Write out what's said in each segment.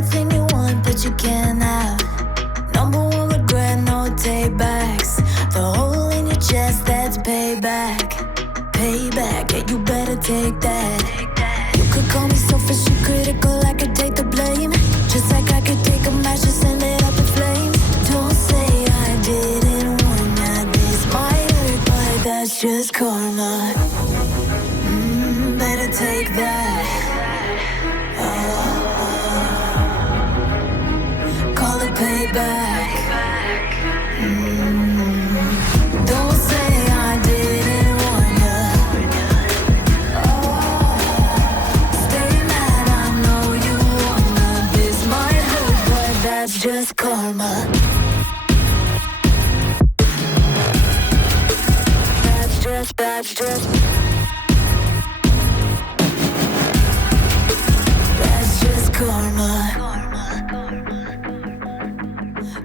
everything you want, but you can't have. Number one regret, no takebacks. The hole in your chest, that's payback. Payback, yeah, you better take that. You could call me selfish and critical, I could take the blame. Just like I could take a match and send it up in flames. Don't say I didn't warn ya, this might hurt, but that's just karma. Better take that. Call it payback. Don't say I didn't warn ya. Stay mad, I know you wanna. This might hurt, but that's just karma. That's just karma.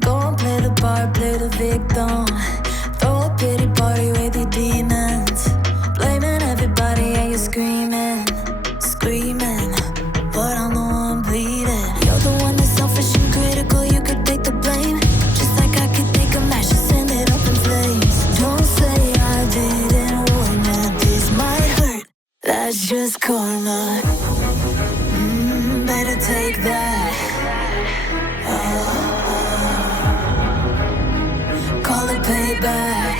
Go and play the part, play the victim. Throw a pity party with your demons. Blaming everybody and you're screaming, screaming. But I'm the one bleeding. You're the one that's selfish and critical, you could take the blame. Just like I could take a match and send it up in flames. Don't say I didn't warn ya, this might hurt. That's just karma. Better take that. Call it payback.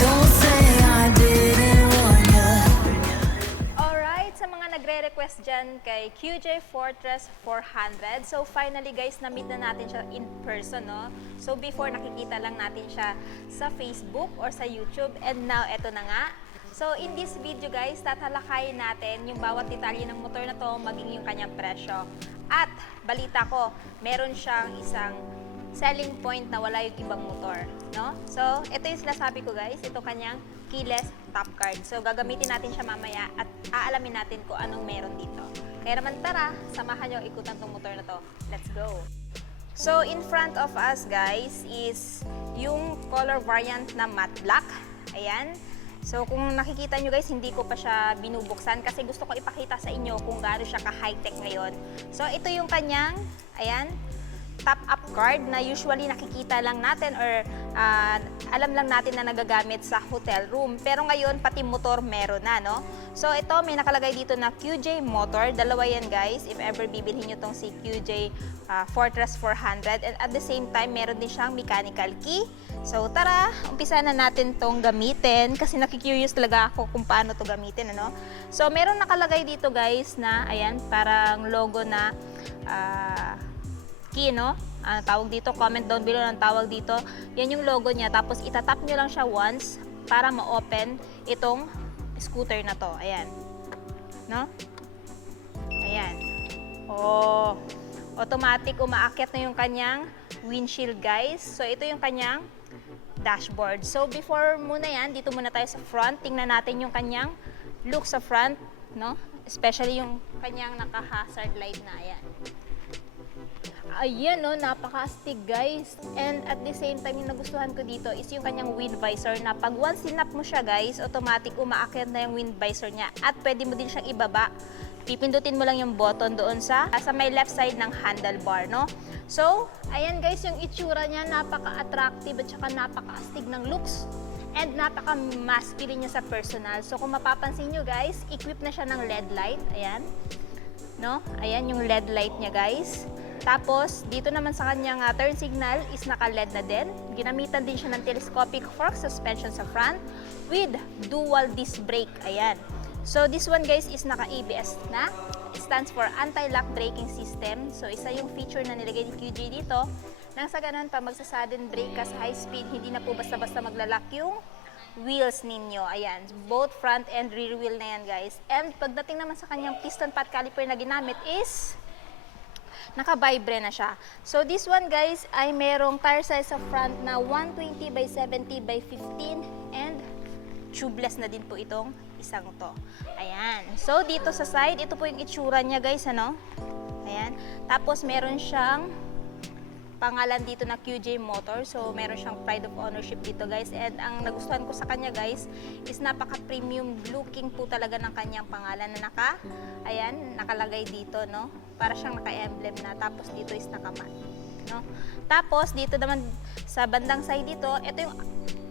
Don't say I didn't warn ya. Alright, sa mga nagre-request dyan kay QJ Fortress 400. So finally guys, na-meet na natin siya in person, no? So before, nakikita lang natin siya sa Facebook or sa YouTube. And now, eto na nga. So in this video guys, tatalakayin natin yung bawat detalye ng motor na to, maging yung kanyang presyo. At balita ko, meron siyang isang selling point na wala yung ibang motor, no? So ito yung sinasabi ko guys, ito kanyang keyless top card. So gagamitin natin siya mamaya at aalamin natin kung anong meron dito. Kaya naman tara, samahan nyo ikutan tong motor na to. Let's go! So in front of us guys is yung color variant na matte black. Ayan. So kung nakikita nyo guys, hindi ko pa siya binubuksan kasi gusto ko ipakita sa inyo kung gaano siya ka-high-tech ngayon. So ito yung kanyang, ayan, top-up card na usually nakikita lang natin or alam lang natin na nagagamit sa hotel room. Pero ngayon, pati motor meron na, no? So ito, may nakalagay dito na QJ Motor. Dalawa yan guys, if ever bibilhin nyo tong si QJ Fortress 400. And at the same time, meron din siyang mechanical key. So tara, umpisa na natin tong gamitin kasi nakikurious talaga ako kung paano to gamitin, ano? So meron nakalagay dito guys na, ayan, parang logo na key, no? Tawag dito, comment down below ng tawag dito. Yan yung logo niya. Tapos itatap nyo lang siya once para ma-open itong scooter na to. Ayan. No? Ayan. Oh, automatic umaakyat na yung kanyang windshield guys. So ito yung kanyang dashboard. So before muna yan, dito muna tayo sa front. Tingnan natin yung kanyang look sa front, no? Especially yung kanyang naka-hazard light na. Ayan. Ayan, no, napaka-astig guys. And at the same time, yung nagustuhan ko dito is yung kanyang wind visor na pag once sinap mo siya guys, automatic umaakyat na yung wind visor niya. At pwede mo din siyang ibaba. Pipindutin mo lang yung button doon sa may left side ng handlebar, no? So, ayan guys, yung itsura niya, napaka-attractive at saka napaka-astig ng looks. And napaka-masculine niya sa personal. So, kung mapapansin nyo guys, equip na siya ng LED light. Ayan. No? Ayan yung LED light niya guys. Tapos, dito naman sa kanyang turn signal is naka-LED na din. Ginamitan din siya ng telescopic fork suspension sa front with dual disc brake. Ayan. So, this one guys is naka-ABS na. It stands for anti-lock braking system. So, isa yung feature na nilagay ni QJ dito. Nang sa ganun, pag magsa-sudden brake ka sa high speed, hindi na po basta-basta maglalak yung wheels ninyo. Ayan. Both front and rear wheel na yan guys. And pagdating naman sa kanyang piston pad caliper na ginamit is naka-vibre na siya. So this one guys ay merong tire size sa front na 120 by 70 by 15 and tubeless na din po itong isang to. Ayan. So dito sa side, ito po yung itsura niya guys, ano? Ayan. Tapos meron siyang pangalan dito na QJ Motor. So, meron siyang pride of ownership dito, guys. And ang nagustuhan ko sa kanya, guys, is napaka-premium looking po talaga ng kanyang pangalan na nakalagay dito, no? Para siyang naka-emblem na. Tapos dito is nakamat, no? Tapos dito naman sa bandang side dito, ito yung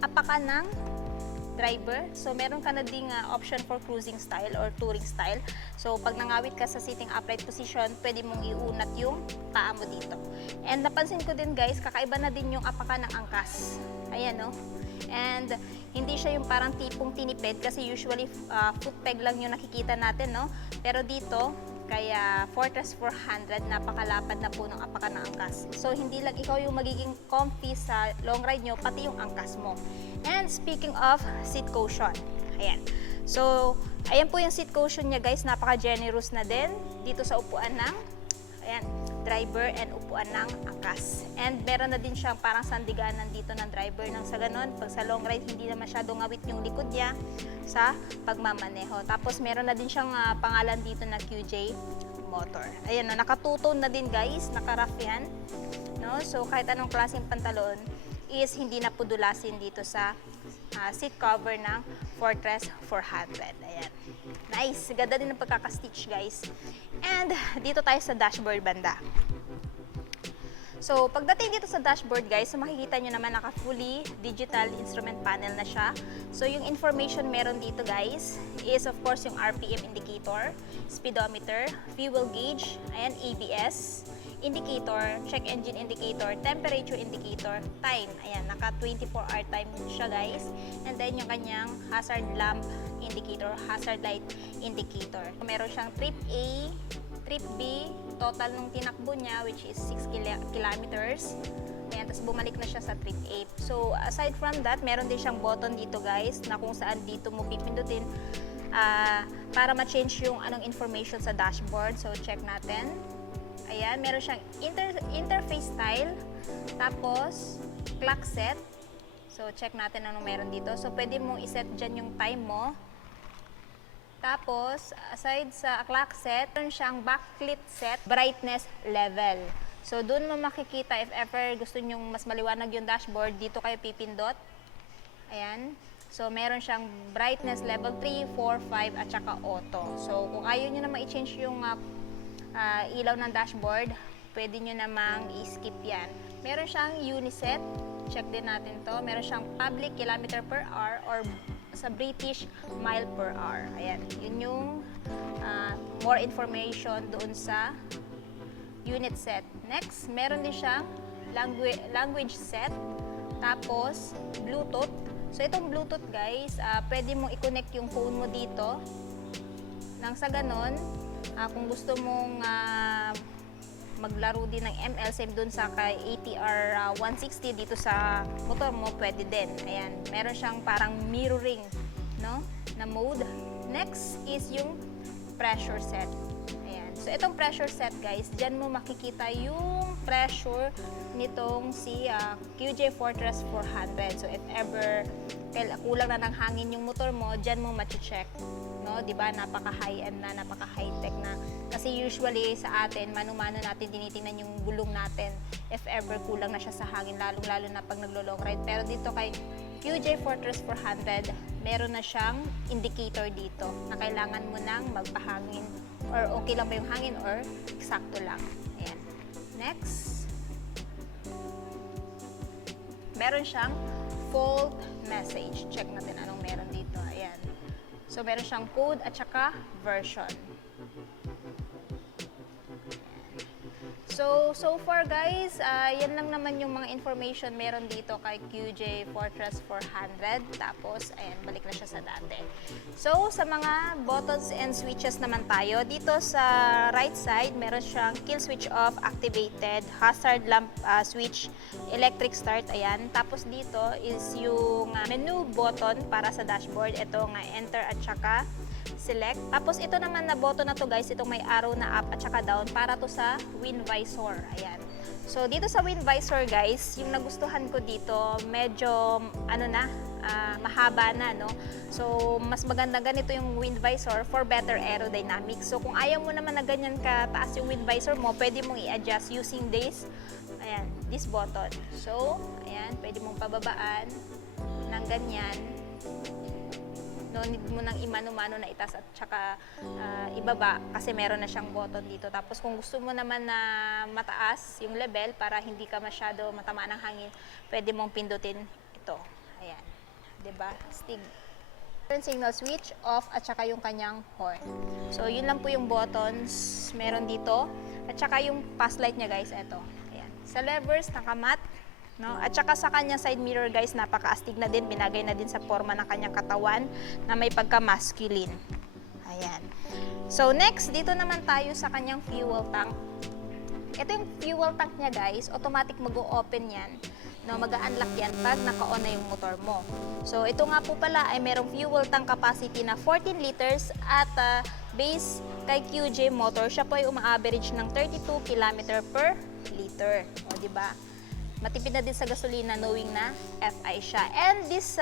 apakan ng driver. So, meron ka na ding option for cruising style or touring style. So, pag nangawit ka sa sitting upright position, pwede mong iunat yung paa mo dito. And napansin ko din, guys, kakaiba na din yung apakan ng angkas. Ayan, no? And hindi siya yung parang tipong tinipid kasi usually foot peg lang yung nakikita natin, no? Pero dito, kaya Fortress 400, napakalapad na po ng apakan ng angkas. So, hindi lang ikaw yung magiging comfy sa long ride nyo, pati yung angkas mo. And speaking of seat cushion, ayan. So, ayan po yung seat cushion niya, guys. Napaka-generous na din dito sa upuan ng driver and upuan ng angkas. And meron na din siyang parang sandiganan dito ng driver nang sa ganun, pag sa long ride, hindi na masyadong ngawit yung likod niya sa pagmamaneho. Tapos meron na din siyang pangalan dito na QJ Motor. Ayan, no, nakatuton na din, guys, naka-rough yan. No? So kahit anong klaseng pantalon is hindi na pudulasin dito sa seat cover ng Fortress 400. Ayan. Nice. Ganda din ang pagkaka-stitch, guys. And dito tayo sa dashboard banda. So, pagdating dito sa dashboard, guys, so makikita nyo naman naka-fully digital instrument panel na siya. So, yung information meron dito, guys, is of course yung RPM indicator, speedometer, fuel gauge, ayan, ABS, indicator, check engine indicator, temperature indicator, time. Ayan, naka 24-hour time siya, guys. And then yung kanyang hazard lamp indicator, hazard light indicator. Meron siyang trip A, trip B, total nung tinakbo niya, which is 6 kilometers. Ayan, tapos bumalik na siya sa trip 8. So, aside from that, meron din siyang button dito, guys, na kung saan dito mo pipindutin para ma-change yung anong information sa dashboard. So, check natin. Ayan, meron siyang interface style, tapos clock set. So, check natin anong meron dito. So, pwede mong iset dyan yung time mo. Tapos, aside sa clock set, meron siyang backlit set, brightness level. So, doon mo makikita if ever gusto nyong mas maliwanag yung dashboard, dito kayo pipindot. Ayan. So, meron siyang brightness level 3, 4, 5, at saka auto. So, kung ayaw nyo na ma-change yung ilaw ng dashboard, pwede nyo namang i-skip yan. Meron siyang uniset, check din natin to. Meron siyang public kilometer per hour or sa British mile per hour. Ayan, yun yung more information doon sa unit set. Next, meron din siyang language set, tapos Bluetooth. So itong Bluetooth, guys, pwede mong i-connect yung phone mo dito. Nang sa ganon, kung gusto mong maglaro din ng ML, same dun sa kay ATR 160 dito sa motor mo, pwede din. Ayan, meron siyang parang mirroring, no, na mode. Next is yung pressure set. Ayan. So itong pressure set, guys, dyan mo makikita yung pressure nitong si QJ Fortress 400. So if ever kulang na ng hangin yung motor mo, dyan mo ma-check. No, 'di ba? Napaka-high-end na, napaka-high-tech na. Kasi usually sa atin, mano-mano natin tinitingnan yung gulong natin if ever kulang na siya sa hangin, lalong-lalo na pag naglo-long ride. Pero dito kay QJ Fortress 400, meron na siyang indicator dito na kailangan mo nang magpahangin or okay lang ba yung hangin or eksakto lang. Ayan. Next. Meron siyang fault message. Check natin anong meron dito. Ayan. So, meron siyang code at saka version. So far, guys, yan lang naman yung mga information meron dito kay QJ Fortress 400. Tapos, ayan, balik na siya sa dati. So, sa mga buttons and switches naman tayo, dito sa right side, meron siyang kill switch off, activated, hazard lamp switch, electric start, ayan. Tapos dito is yung menu button para sa dashboard. Ito nga, enter at saka select. Tapos ito naman na button na to, guys, itong may arrow na up at saka down para to sa wind visor. Ayan. So dito sa wind visor, guys, yung nagustuhan ko dito, medyo mahaba na, no? So mas maganda ganito yung wind visor for better aerodynamics. So kung ayaw mo naman na ganyan ka taas yung wind visor mo, pwede mong i-adjust using this Ayan, this button. So, ayan, pwede mong pababaan ng ganyan. No need mo nang imano-mano na itaas at saka ibaba kasi meron na siyang button dito. Tapos kung gusto mo naman na mataas yung level para hindi ka masyado matamaan ng hangin, pwede mong pindutin ito. Ayan. 'Di ba? Stig. Turn signal switch off at saka yung kanyang horn. So, yun lang po yung buttons meron dito. At saka yung pass light niya, guys, ito. Ayan. Sa levers, nakamat. No? At saka sa kanyang side mirror, guys, napaka-astig na din. Binagay na din sa forma ng kanyang katawan na may pagka-masculine. Ayan. So, next, dito naman tayo sa kanyang fuel tank. Ito yung fuel tank niya, guys. Automatic mag-o-open yan. No, mag-unlock yan pag naka-on na yung motor mo. So, ito nga po pala ay merong fuel tank capacity na 14 liters at base kay QJ motor, siya po ay uma-average ng 32 km per liter. O, diba? Matipid na din sa gasolina knowing na FI siya. And this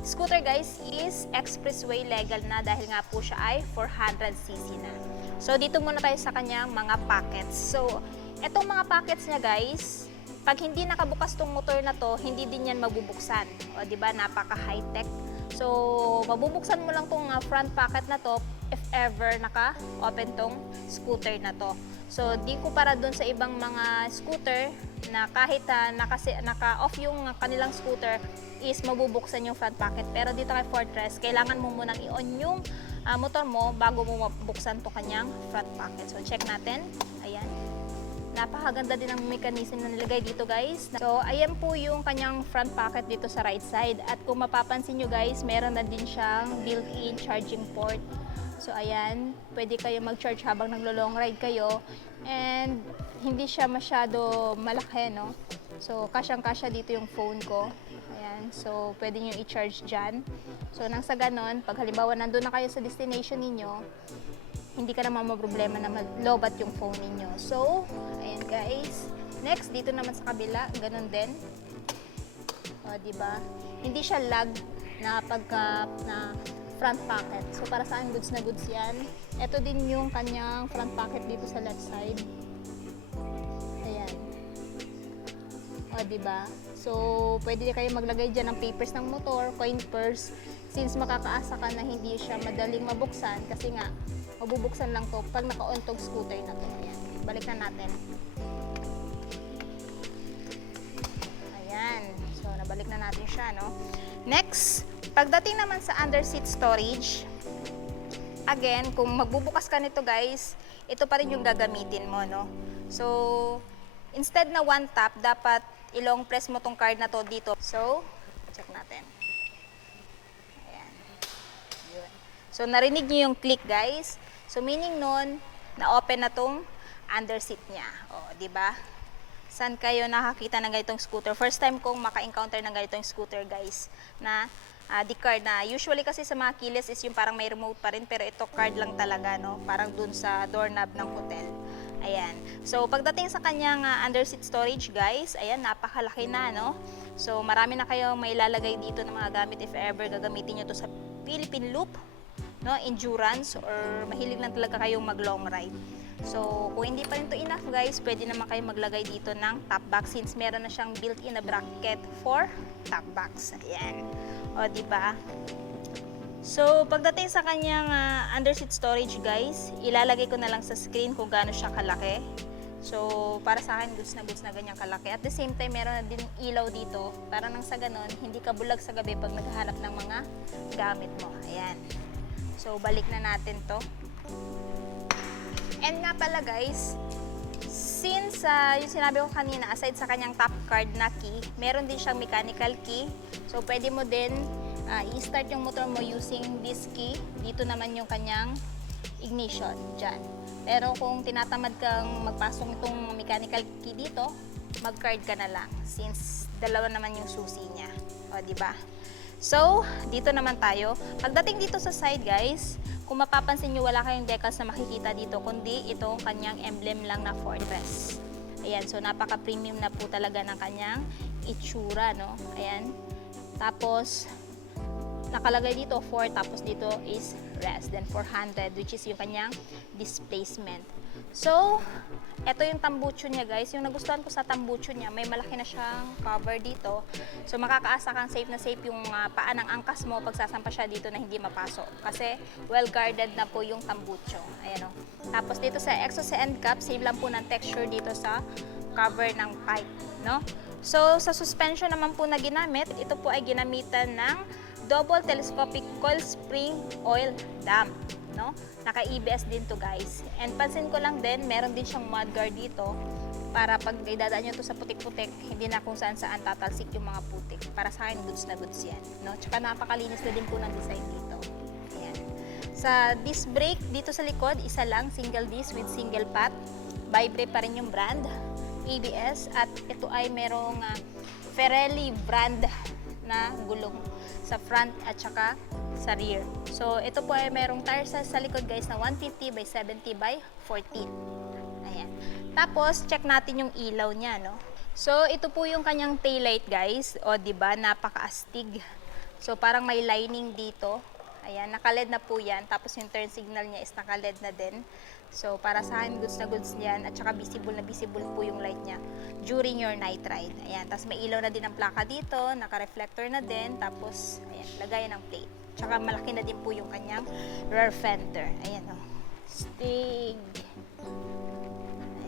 scooter, guys, is expressway legal na dahil nga po siya ay 400cc na. So, dito muna tayo sa kanyang mga packets. So, etong mga packets niya, guys, pag hindi nakabukas tong motor na to, hindi din yan mabubuksan. O, di ba? Napaka high-tech. So, mabubuksan mo lang tong front packet na to if ever naka-open tong scooter na to. So, di ko para dun sa ibang mga scooter na kahit naka-off yung kanilang scooter is mabubuksan yung front packet. Pero dito kay Fortress, kailangan mo munang i-on yung motor mo bago mo mabuksan to kanyang front packet. So, check natin. Ayan. Napakaganda din ang mechanism na nilagay dito, guys. So, ayan po yung kanyang front pocket dito sa right side. At kung mapapansin nyo, guys, meron na din siyang built-in charging port. So, ayan, pwede kayo mag-charge habang naglo-long ride kayo. And hindi siya masyado malaki, no? So, kasyang-kasya dito yung phone ko. Ayan, so pwede nyo i-charge dyan. So, nang sa ganon, pag halimbawa nandun na kayo sa destination ninyo, hindi ka naman maproblema na mag-lobat yung phone ninyo. So, ayan guys. Next, dito naman sa kabila, ganun din. O, diba? Hindi siya lag na na front pocket. So, para sa akin, goods na goods yan. Ito din yung kanyang front pocket dito sa left side. Ayan. O, diba? So, pwede kayo maglagay dyan ng papers ng motor, coin purse, since makakaasa ka na hindi siya madaling mabuksan kasi nga, mabubuksan lang to pag naka-on tong scooter na to. Ayan. Balik na natin. Ayan. So, nabalik na natin siya, no? Next, pagdating naman sa under seat storage, again, kung magbubukas ka nito, guys, ito pa rin yung gagamitin mo, no? So, instead na one tap, dapat ilong press mo tong card na to dito. So, check natin. Ayan. Yun. So, narinig niyo yung click, guys. So, meaning nun, na-open na tong under seat niya. O, di ba? Saan kayo nakakita ng ganitong scooter? First time kong maka-encounter ng ganitong scooter, guys, na di card na. Usually kasi sa mga keyless is yung parang may remote pa rin, pero ito card lang talaga, no? Parang dun sa doorknob ng hotel. Ayan. So, pagdating sa kanyang under seat storage, guys, ayan, napakalaki na, no? So, marami na kayong may lalagay dito ng mga gamit if ever gagamitin nyo to sa Philippine Loop, no, endurance, or mahilig lang talaga kayong mag-long ride. So, kung hindi pa rin to enough, guys, pwede naman kayo maglagay dito ng top box since meron na siyang built-in na bracket for top box. Ayan. O, diba? So, pagdating sa kanyang under seat storage, guys, ilalagay ko na lang sa screen kung gaano siya kalaki. So, para sa akin, goods na ganyang kalaki. At the same time, meron na din ilaw dito para nang sa ganon, hindi ka bulag sa gabi pag naghahanap ng mga gamit mo. Ayan. So, balik na natin to. And nga pala, guys, since yung sinabi ko kanina, aside sa kanyang top card na key, meron din siyang mechanical key. So, pwede mo din i-start yung motor mo using this key. Dito naman yung kanyang ignition, dyan. Pero kung tinatamad kang magpasok itong mechanical key dito, mag-card ka na lang since dalawa naman yung susi niya. O, diba? So, dito naman tayo. Pagdating dito sa side, guys, kung mapapansin nyo, wala kayong decals na makikita dito, kundi itong kanyang emblem lang na Fortress. Ayan, so napaka-premium na po talaga ng kanyang itsura, no? Ayan. Tapos, nakalagay dito 4, tapos dito is rest, then 400, which is yung kanyang displacement. So, ito yung tambucho niya guys. Yung nagustuhan ko sa tambucho niya, may malaki na siyang cover dito. So, makakaasa kang safe na safe yung paa ng angkas mo pag sasampa siya dito na hindi mapasok. Kasi, well guarded na po yung tambucho. Ayan o. Tapos dito sa exhaust end cap, same lang po ng texture dito sa cover ng pipe. No? So, sa suspension naman po na ginamit, ito po ay ginamitan ng double telescopic coil spring oil dam. No? Naka-EBS din to guys. And pansin ko lang din, meron din siyang mudguard dito para pag idadaan nyo to sa putik-putik, hindi na kung saan-saan tatalsik yung mga putik. Para sa akin, goods na goods yan. No? Tsaka napakalinis na din po ng design dito. Ayan. Sa disc brake, dito sa likod, isa lang, single disc with single path. Vibrate pa rin yung brand, ABS. At ito ay merong Pirelli brand na gulong sa front at saka sa rear. So, ito po ay merong tire size sa likod guys na 150 by 70 by 14. Ayan. Tapos, check natin yung ilaw niya, no? So, ito po yung kanyang taillight guys. O, diba? Napaka-astig. So, parang may lining dito. Ayan, naka-LED na po yan. Tapos, yung turn signal niya is naka-LED na din. So, para sa akin, goods na goods yan. At saka visible na visible po yung light niya during your night ride. Ayan, tapos may ilaw na din ang plaka dito. Naka-reflector na din. Tapos, ayan, lagayan ng plate. Tsaka malaki na din po yung kanyang rear fender. Ayan o. Stig.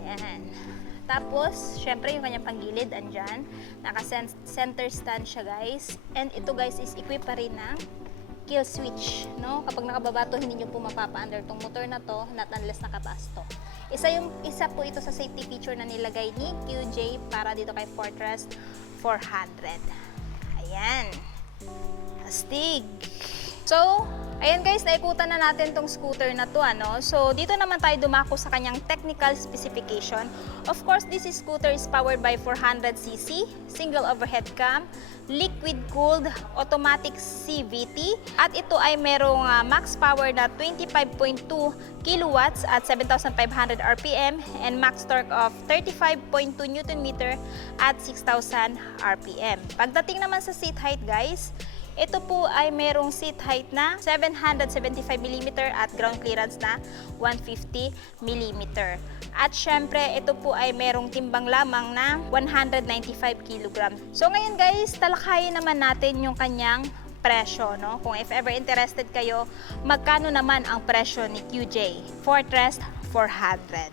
Ayan. Tapos, syempre yung kanyang panggilid, andyan. Naka-center stand siya guys. And ito guys is equipped pa rin ng kill switch, no? Kapag nakababa to, hindi nyo po mapapa-under tong motor na to, not unless nakataas to. Isa po ito sa safety feature na nilagay ni QJ para dito kay Fortress 400. Ayan. Astig. So, ayan guys, naikutan na natin tong scooter na to, ano? So, dito naman tayo dumako sa kanyang technical specification. Of course, this scooter is powered by 400cc, single overhead cam, liquid-cooled automatic CVT, at ito ay merong max power na 25.2 kilowatts at 7,500 RPM and max torque of 35.2 Nm at 6,000 RPM. Pagdating naman sa seat height guys, ito po ay merong seat height na 775mm at ground clearance na 150mm. At syempre, ito po ay merong timbang lamang na 195 kg. So ngayon guys, talakayin naman natin yung kanyang presyo, no? Kung if ever interested kayo, magkano naman ang presyo ni QJ Fortress 400.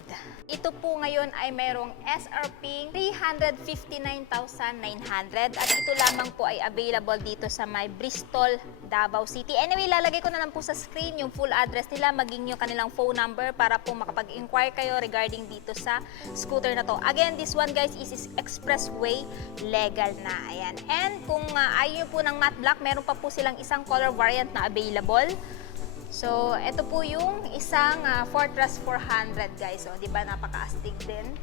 Ito po ngayon ay merong SRP 359,900 at ito lamang po ay available dito sa may Bristol, Davao City. Anyway, lalagay ko na lang po sa screen yung full address nila, maging yung kanilang phone number para po makapag-inquire kayo regarding dito sa scooter na to. Again, this one guys is expressway legal na. Ayan. And kung ayaw po ng matte black, meron pa po silang isang color variant na available. So, ito po yung isang Fortress 400 guys. So, di ba napaka-astig din.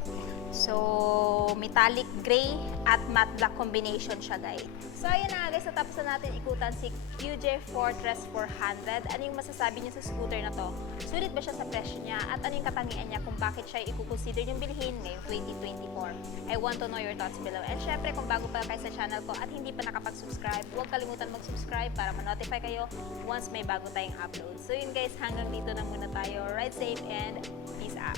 So, metallic gray at matte black combination siya guys. So, ayun na guys, natapos na natin ikutan si QJ Fortress 400. Ano yung masasabi niyo sa scooter na to? Sulit ba siya sa presyo niya? At ano yung katangian niya kung bakit siya i-consider yung bilhin ngayong 2024? I want to know your thoughts below. And syempre, kung bago pa kayo sa channel ko at hindi pa nakapag-subscribe, huwag kalimutan mag-subscribe para ma-notify kayo once may bago tayong upload. So yun guys, hanggang dito na muna tayo. Ride safe and peace out!